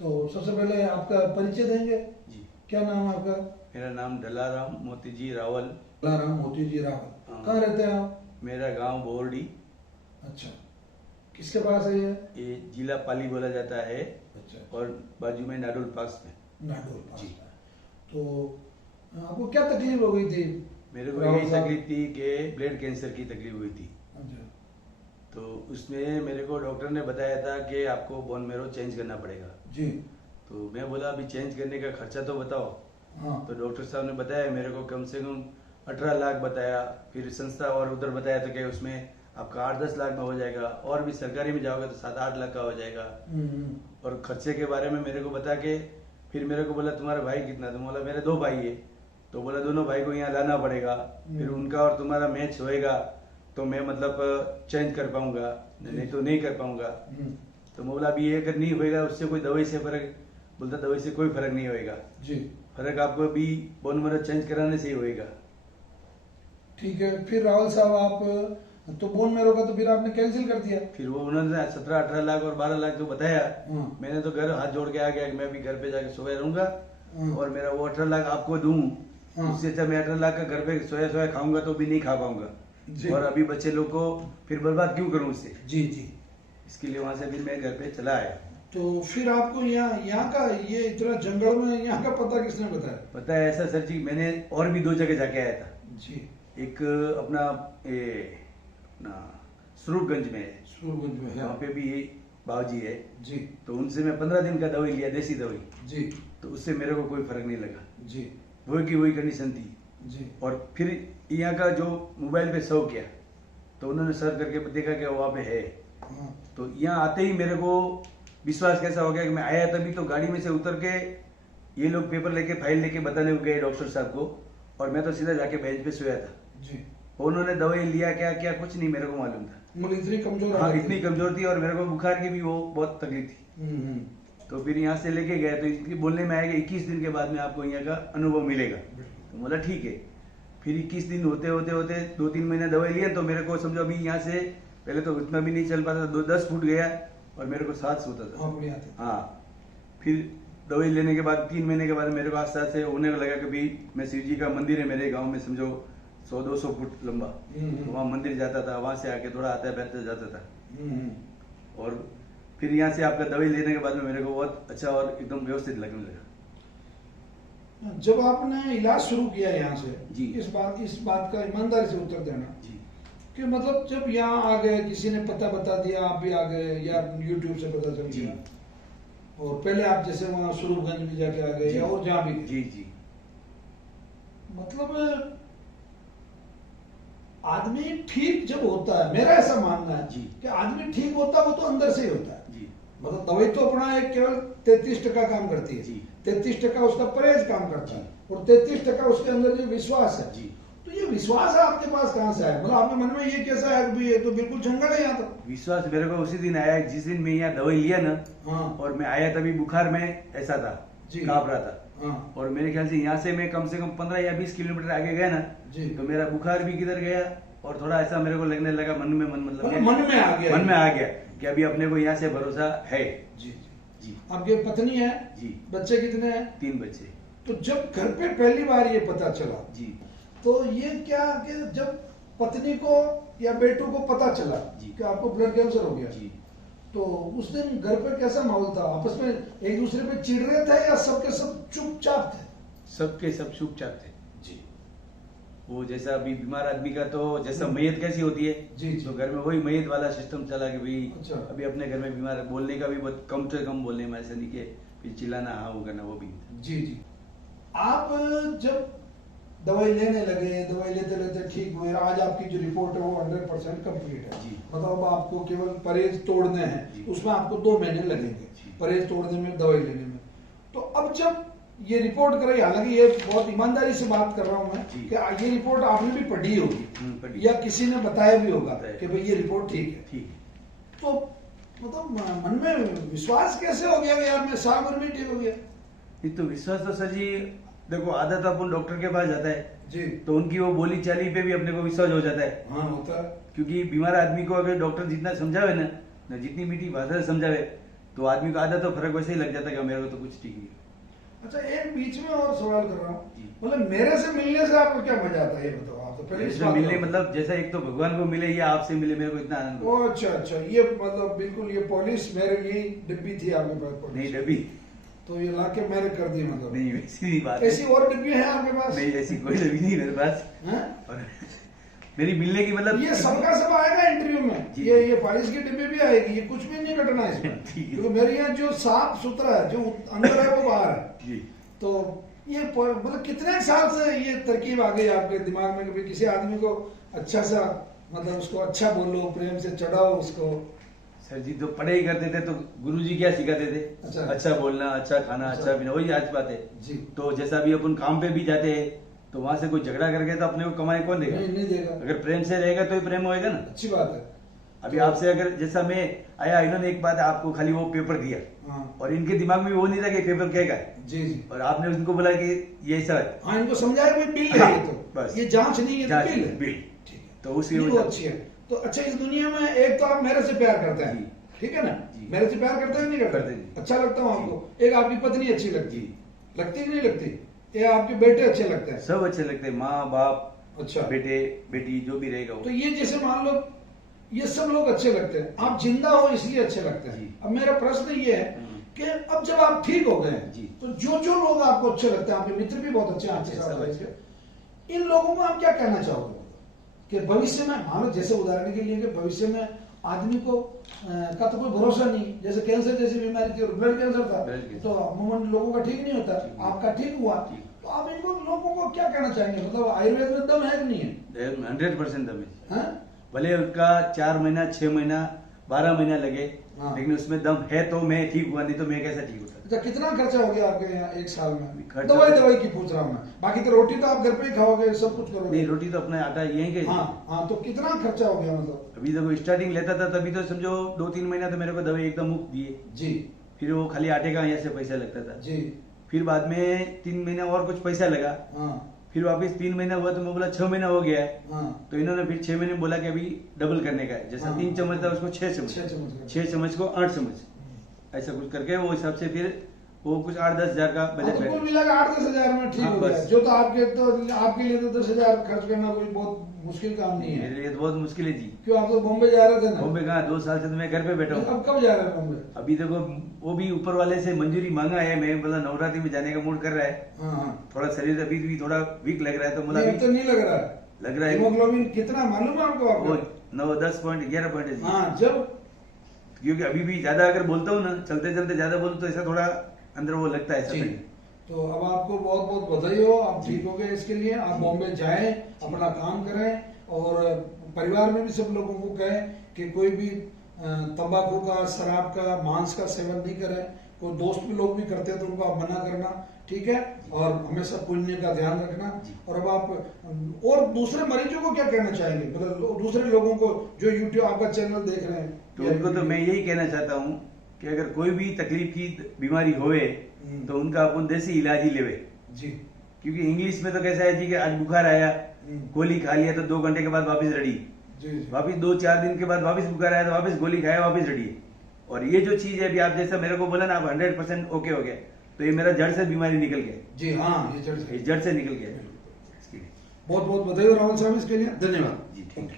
तो सबसे पहले आपका परिचय देंगे। जी। क्या नाम है आपका? मेरा नाम दलाराम मोतीजी रावल। दलाराम मोतीजी रावल। हाँ। कहाँ रहते हैं आप? मेरा गांव बोरडी। अच्छा, किसके पास है ये जिला पाली बोला जाता है। अच्छा, और बाजू में नाडोल पास में। नाडोल पास जी। में। तो आपको क्या तकलीफ हो गई थी? मेरे को रावल यही साहब। तकलीफ थी कि ब्लड कैंसर की तकलीफ हुई थी। अच्छा, तो उसमें मेरे को डॉक्टर ने बताया था कि आपको बोन मैरो चेंज करना पड़ेगा। जी। तो मैं बोला अभी चेंज करने का खर्चा तो बताओ। हाँ। तो डॉक्टर साहब ने बताया मेरे को कम से कम 18 लाख बताया। फिर संस्था और उधर बताया था कि उसमें आपका 8-10 लाख में हो जाएगा, और भी सरकारी में जाओगे तो 7-8 लाख का हो जाएगा। और खर्चे के बारे में मेरे को बता के फिर मेरे को बोला तुम्हारा भाई कितना? तो बोला मेरे 2 भाई है। तो बोला दोनों भाई को यहाँ लाना पड़ेगा, फिर उनका और तुम्हारा मैच होएगा तो मैं मतलब चेंज कर पाऊंगा, नहीं तो नहीं कर पाऊंगा। तो मैं बोला अभी ये अगर नहीं होएगा उससे कोई दवाई से फर्क? बोलता दवाई से कोई फर्क नहीं होएगा जी। फर्क आपको अभी बोन मैरो चेंज कराने से ही होएगा। ठीक है, फिर रावल साहब आप तो बोन मैरो का तो फिर आपने कैंसिल कर दिया। फिर वो उन्होंने 17-18 लाख और 12 लाख जो बताया, हाँ। मैंने तो घर हाथ जोड़ के आ गया कि मैं अभी घर पे जाके सोया रहूंगा हाँ। और मेरा वो 18 लाख आपको दूं। हाँ। उससे अच्छा मैं 18 लाख का घर पे सोया सोया खाऊंगा तो भी नहीं खा पाऊंगा, जी। और अभी बच्चे लोग को फिर बर्बाद क्यों करूं उससे। जी जी। इसके लिए वहां से फिर मैं घर पे चला आया। तो फिर आपको यहाँ का ये इतना जंगल में यहाँ का पता किसने बताया? पता है ऐसा सर जी, मैंने और भी 2 जगह जाके आया था। जी। एक अपना स्वरूपगंज में है, सूरजगंज में है। वहाँ पे भी बाबूजी है जी। तो उनसे मैं 15 दिन का दवाई लिया, देसी दवाई। जी। तो उससे मेरे को कोई फर्क नहीं लगा। जी। वही की वही कंडीशन थी। जी। और फिर यहाँ का जो मोबाइल पे शो किया तो उन्होंने सर्च करके देखा कि वहाँ पे है। हाँ। तो यहाँ आते ही मेरे को विश्वास कैसा हो गया कि मैं आया तभी तो गाड़ी में से उतर के ये लोग पेपर लेके फाइल लेके बताने को गए डॉक्टर साहब को, और मैं तो सीधा जाके बेंच पे सोया था। जी। उन्होंने दवाई लिया क्या क्या कुछ नहीं मेरे को मालूम था। मतलब इतनी कमजोर हाँ, हालत इतनी थी। कमजोर थी और मेरे को बुखार की भी वो बहुत तकलीफ थी। तो फिर यहाँ से लेके गए तो इसकी बोलने में आया कि 21 दिन के बाद में आपको यहाँ का अनुभव मिलेगा। तो बोला ठीक है। फिर 21 दिन होते होते होते 2-3 महीने दवाई लिया तो मेरे को समझो अभी यहाँ से पहले तो इतना भी नहीं चल पाता था, 10 फुट गया और मेरे को सांस होता था। हाँ, बढ़िया था। हाँ, फिर दवाई लेने के बाद 3 महीने के बाद मेरे को आस्ते आस्ते होने लगा कि भाई मैं शिव जी का मंदिर है मेरे गाँव में समझो 100-200 फुट लंबा, तो वहाँ मंदिर जाता था, वहां से आके थोड़ा आता बैठता जाता था। और फिर यहाँ से आपका दवाई लेने के बाद में मेरे को बहुत अच्छा और एकदम व्यवस्थित लगने लगा। जब आपने इलाज शुरू किया यहाँ से, जी। इस बात का ईमानदारी से उत्तर देना जी। कि मतलब जब यहाँ आ गए किसी ने पता बता दिया, आप भी आ गए या यूट्यूब से पता चल जी। गया, और पहले आप जैसे वहाँ स्वरूपगंज भी जाके आ गए या और जहाँ भी गए, जी जी। मतलब आदमी ठीक जब होता है, मेरा ऐसा मानना है जी। कि आदमी ठीक होता है वो तो अंदर से ही होता है। जी। मतलब दवाई तो अपना एक केवल 33% काम करती है। जी। 33% उसका परहेज काम करता है और 33% उसके अंदर जो विश्वास है। जी। तो ये विश्वास आपके पास कहाँ से आया? मतलब आपके मन में ये कैसा है कि ये तो बिल्कुल जंगल है यहाँ तो? विश्वास मेरे को उसी दिन आया जिस दिन मैं यहाँ दवाई लिया ना। हाँ। और मैं आया तभी बुखार में ऐसा था, जी। कांप रहा था। हाँ। और मेरे ख्याल से यहाँ से मैं कम से कम 15 या 20 किलोमीटर आगे गया ना, जी। तो मेरा बुखार भी किधर गया और थोड़ा ऐसा मेरे को लगने लगा मन में मतलब मन में आ गया। मन में आ गया कि अभी अपने को यहाँ से भरोसा है। जी। जी। आपकी पत्नी है? जी। बच्चे कितने हैं? 3 बच्चे। तो जब घर पे पहली बार ये पता चला, जी। तो ये क्या कि जब पत्नी को या बेटों को पता चला जी। कि आपको ब्लड कैंसर हो गया, जी। तो उस दिन घर पे कैसा माहौल था? आपस में एक दूसरे पे चिढ़ रहे थे या सबके सब चुपचाप थे? सबके सब चुपचाप थे। जी। वो जैसा अभी बीमार आदमी का तो जैसा मैयत कैसी होती है, जी। तो घर में वही मैयत वाला सिस्टम चला कि भाई अच्छा। अभी अपने घर में बीमार है, बोलने का भी बहुत कम से कम बोलने में, ऐसा नहीं कि फिर चिल्लाना हाँ वो करना वो भी नहीं। जी जी। आप जब दवाई लेने लगे, दवाई लेते लेते ठीक हुए, आज आपकी जो रिपोर्ट है वो 100% कंप्लीट है। जी। मतलब आपको केवल परहेज तोड़ने हैं, जी। उसमें आपको 2 महीने लगेंगे जी। परहेज तोड़ने में, दवाई लेने में। तो अब जब ये रिपोर्ट कराई, हालांकि ये बहुत ईमानदारी से बात कर रहा हूं मैं जी। कि ये रिपोर्ट आपने भी पढ़ी होगी पढ़ी। या किसी ने बताया भी होगा बताया। कि भाई ये रिपोर्ट ठीक है। ठीक है। तो मतलब मन में विश्वास कैसे हो गया कि यार मैं साल भर में ठीक हो गया? नहीं तो विश्वास तो सर जी देखो, आदत अपन डॉक्टर के पास जाता है जी। तो उनकी वो बोली चाली पे भी अपने को विश्वास हो जाता है। हाँ, होता है। क्योंकि बीमार आदमी को अगर डॉक्टर जितना समझावे ना जितनी मीठी भाषा से समझावे, तो आदमी को आधा तो फर्क वैसे ही लग जाता है कि मेरे को तो कुछ ठीक नहीं है। अच्छा, एक बीच में और सवाल कर रहा जी। हूँ, मतलब मेरे से मिलने से आपको क्या मजा आता है ये बताओ। आप तो पहले इस इसमें बात मिलने को- मतलब जैसा एक तो भगवान को मिले या आपसे मिले, मेरे को इतना आनंद हुआ। ओ अच्छा अच्छा, ये मतलब बिल्कुल ये पॉलिश मेरे लिए डिब्बी थी आपके पास नहीं पॉलिश, डबी तो ये लाके मैंने कर दी मतलब। नहीं, वैसी नहीं बात है। ऐसी और डिब्बी है आपके पास? नहीं, ऐसी कोई डबी नहीं मेरे पास। हैं? और मेरी मिलने की मतलब ये सबका सब आएगा इंटरव्यू में, जी। ये पॉलिश की डिब्बी भी आएगी, ये कुछ भी नहीं कटना है इसमें, ठीक है। क्योंकि मेरे यहाँ जो साफ सुथरा है, जो अंदर है वो बाहर है। जी। तो ये मतलब कितने साल से ये तरकीब आ गई आपके दिमाग में कि भाई किसी आदमी को अच्छा सा, मतलब उसको अच्छा बोलो, प्रेम से चढ़ाओ उसको। सर जी तो पढ़ाई करते थे तो गुरुजी क्या सिखाते थे? अच्छा। अच्छा बोलना, अच्छा खाना, अच्छा। अच्छा पीना, वही आज बात है। जी। तो जैसा भी अपन काम पे भी जाते हैं तो वहां से कोई झगड़ा करके तो अपने को कमाई कौन देगा? नहीं देगा। अगर प्रेम से रहेगा तो ही प्रेम होएगा ना। अच्छी बात है। अभी आपसे अगर जैसा मैं आया, इन्होंने एक बात आपको खाली वो पेपर दिया हाँ और इनके दिमाग में वो नहीं था कि पेपर क्या है, जी जी। और आपने उनको बोला कि ये ऐसा है। हाँ, इनको समझाया भाई बिल है ये तो, बस। ये जांच नहीं है जांच तो बिल है। बिल। ठीक है, तो उसकी ये वो वजह- अच्छी है। तो अच्छा, इस दुनिया में एक तो आप मेरे से प्यार करते हैं, जी। ठीक है ना? जी। मेरे से प्यार करते हैं नहीं करते? करते हैं। अच्छा लगता हूँ आपको। एक आपकी पत्नी अच्छी लगती जी। है, लगती कि नहीं लगती? ये आपके बेटे अच्छे लगते हैं? सब अच्छे लगते हैं, माँ बाप अच्छा। बेटे बेटी जो भी रहेगा वो। तो ये जैसे मान लो ये सब लोग अच्छे लगते हैं, आप जिंदा हो इसलिए अच्छे लगते हैं। जी। अब मेरा प्रश्न ये है कि अब जब आप ठीक हो गए जी। तो जो जो लोग आपको अच्छे लगते हैं, आपके मित्र भी बहुत अच्छे हैं आपके अच्छे, साथ सब रह अच्छे। के, इन लोगों को आप क्या कहना चाहोगे कि भविष्य में, मानो जैसे उदाहरण के लिए कि भविष्य में आदमी को का तो कोई भरोसा नहीं, जैसे कैंसर जैसी बीमारी थी और ब्लड कैंसर था, ब्लड कैंसर। तो अमूमन लोगों का ठीक नहीं होता, ठीक। आपका ठीक हुआ, ठीक। तो आप इनको लोगों को क्या कहना चाहेंगे? मतलब आयुर्वेद में दम है कि नहीं है? 100% दम है। हैं? भले उनका 4 महीना 6 महीना 12 महीना लगे, हाँ। लेकिन उसमें दम है तो मैं ठीक हुआ, नहीं तो मैं कैसा ठीक होता। अच्छा, कितना खर्चा हो गया आपके यहाँ एक साल में? खर्चा- दवाई की पूछ रहा हूँ मैं, बाकी तो रोटी तो आप घर पे ही खाओगे, सब कुछ करोगे। नहीं, रोटी तो अपना आटा यही के। हाँ हाँ, तो कितना खर्चा हो गया मतलब? अभी तो स्टार्टिंग लेता था तभी तो समझो 2-3 महीना तो मेरे को दवाई एकदम मुफ्त दिए, जी फिर वो खाली आटे का यहाँ से पैसा लगता था। जी। फिर बाद में 3 महीना और कुछ पैसा लगा, हाँ फिर वापस 3 महीना हुआ तो मैं बोला 6 महीना हो गया है, हाँ। तो इन्होंने फिर 6 महीने में बोला कि अभी डबल करने का है, जैसा हाँ। 3 चम्मच था उसको 6 6 चम्मच, चम्मच का। 6 चम्मच को 8 चम्मच, ऐसा कुछ करके वो हिसाब से फिर वो कुछ 8-10 हजार का हाँ, बजट तो कुल लगा। मिला के 8-10 हजार में ठीक हाँ, हो गया, बस। जो तो आपके लिए तो 10 हजार खर्च करना कोई बहुत मुश्किल काम नहीं है। मेरे लिए तो बहुत मुश्किल है जी। क्यों, आप तो बॉम्बे जा रहे थे ना? बॉम्बे कहाँ, 2 साल से तो मैं घर पे बैठा हूँ। अब कब जा रहे हैं बॉम्बे? अभी देखो वो भी ऊपर वाले से मंजूरी मांगा है, मैं बोला नवरात्रि में जाने का मूड कर रहा है, हाँ हाँ। थोड़ा शरीर अभी भी थोड़ा वीक लग रहा है, तो बोला नहीं, अब तो अभी नहीं लग रहा है। लग रहा है हीमोग्लोबिन कितना मालूम है आपको? वो आपको 9-10.11 पॉइंट है जी। हाँ, जब क्योंकि अभी भी ज्यादा अगर बोलता हूँ ना, चलते चलते ज्यादा बोलूँ तो ऐसा थोड़ा अंदर वो लगता है ऐसा जी। नहीं। तो अब आपको बहुत बहुत बधाई हो, आप ठीक हो गए इसके लिए। आप बॉम्बे जाएं, अपना काम करें, और परिवार में भी सब लोगों को कहें कि कोई भी तंबाकू का, शराब का, मांस का सेवन नहीं करें। कोई दोस्त भी लोग भी करते हैं तो उनको आप मना करना, ठीक है? और हमेशा पुण्य का ध्यान रखना। और अब आप और दूसरे मरीजों को क्या कहना चाहेंगे, मतलब दूसरे लोगों को जो यूट्यूब आपका चैनल देख रहे हैं? तो उनको तो मैं यही कहना चाहता हूँ कि अगर कोई भी तकलीफ की बीमारी होवे तो उनका अपन देसी इलाज ही लेवे। जी क्योंकि इंग्लिश में तो कैसा है जी कि आज बुखार आया, गोली खा लिया तो 2 घंटे के बाद वापस रेडी, जी जी। वापस 2-4 दिन के बाद वापस बुखार आया तो वापस गोली खाया वापस रेडी। और ये जो चीज है अभी आप जैसा मेरे को बोला ना, आप 100% ओके हो गया, तो ये मेरा जड़ से बीमारी निकल गया, जी हाँ, ये जड़ से। जड़ से निकल गया। बहुत बहुत बधाई हो राहुल साहब इसके लिए, धन्यवाद। जी ठीक है।